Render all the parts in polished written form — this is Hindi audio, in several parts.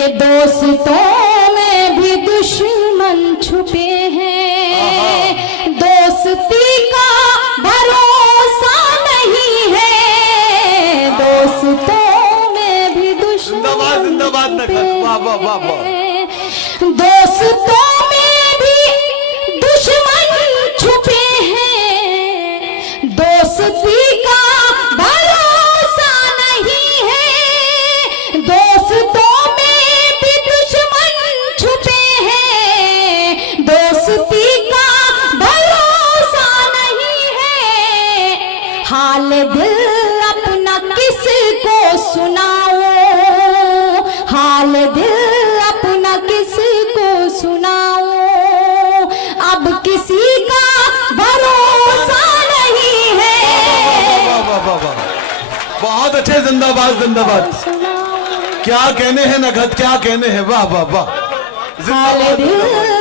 कि दोस्तों में भी दुश्मन छुपे हैं, दोस्ती का भरोसा नहीं है, दोस्तों में भी दुश्मन छुपे हैं, दोस्तों में भी दुश्मन छुपे हैं, दोस्ती का भरोसा नहीं है, दोस्तों में भी दुश्मन छुपे हैं, दोस्ती का भरोसा नहीं है। हाल दिल अपना किसको सुनाओ, हाल दिल अपना किसको सुनाओ, अब किसी का भरोसा नहीं है। बहुत अच्छे, जिंदाबाद जिंदाबाद। क्या कहने हैं नगद, क्या कहने हैं, वाह वाह वाह। हाल दिल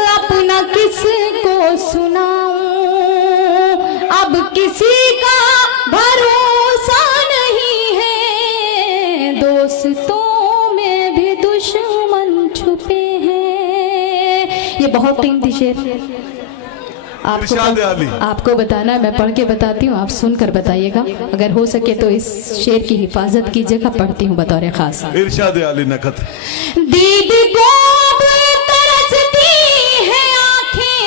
अपना किसको सुनाऊं, अब किसी का भरोसा नहीं है, दोस्तों में भी दुश्मन छुपे हैं। ये बहुत कीमती शेर आपको बताना है, मैं पढ़ के बताती हूँ, आप सुनकर बताइएगा। अगर हो सके तो इस शेर की हिफाजत कीजिएगा। पढ़ती हूँ बतौर खास। इरशाद आली नकत। दीद को अब तरसती है आंखें,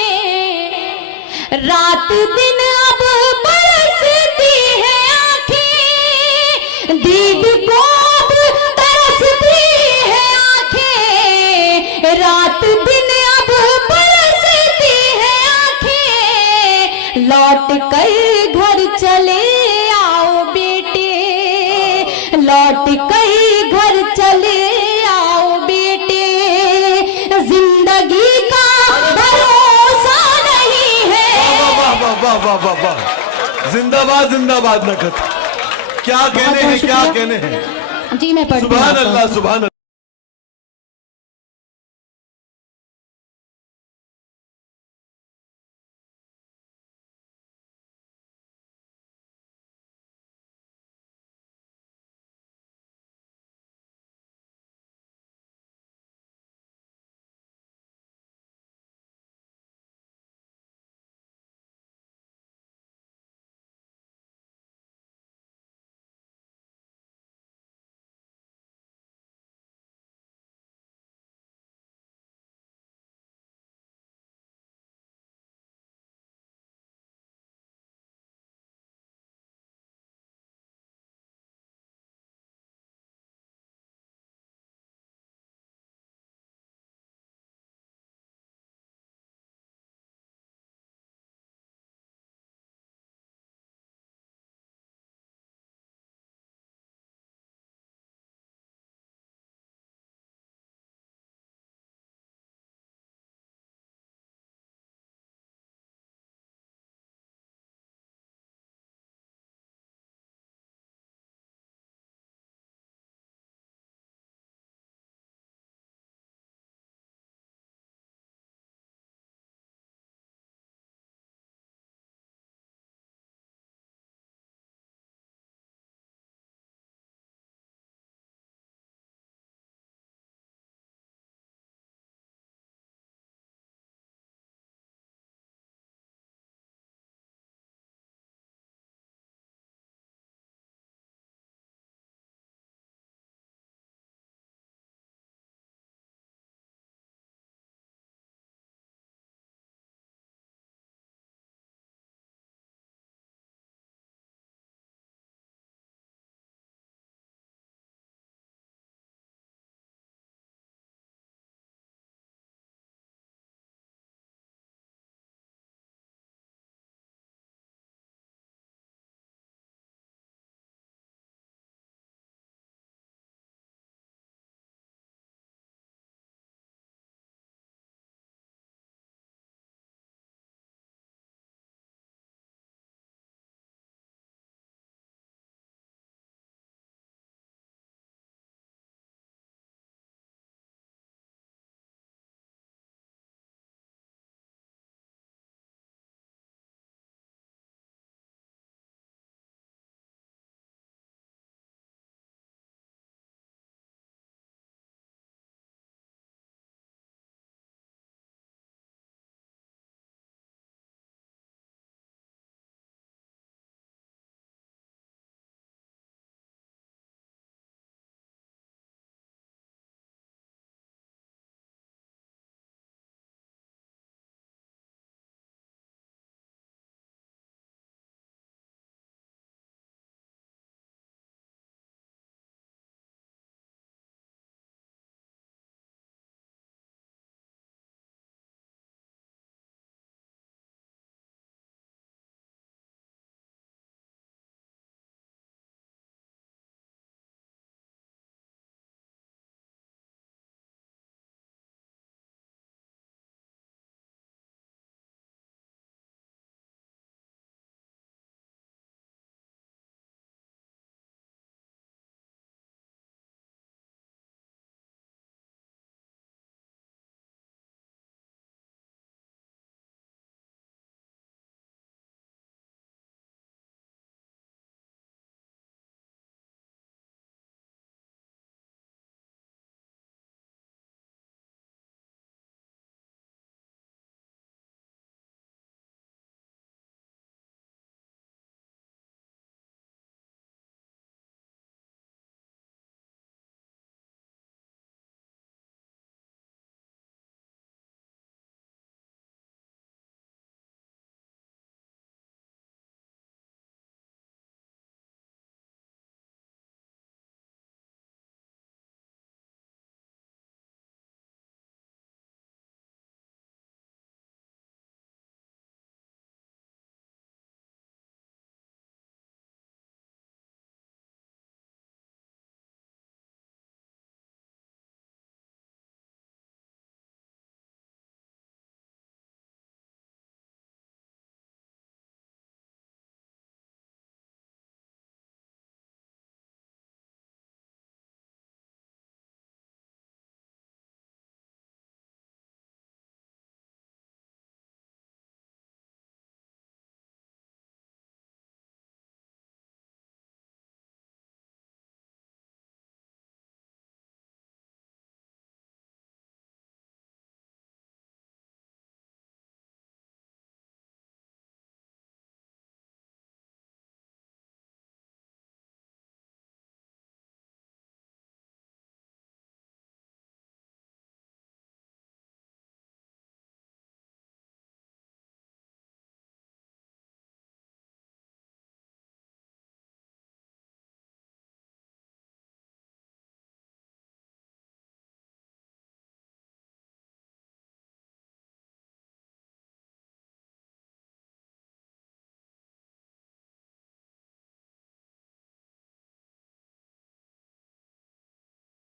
रात दिन अब बरसती है आंखें, दीद को अब तरसती है आंखें, रात दिन अब बरसती है आंखें, लौट कर घर चले आओ बेटे, लौट कर घर चले आओ बेटे, जिंदगी का भरोसा नहीं है। वाह वाह वाह वाह वाह वाह। जिंदाबाद जिंदाबाद नकत। क्या कहने हैं, क्या कहने हैं। जी मैं पढ़ती हूँ। सुभान अल्लाह, सुभान अल्लाह।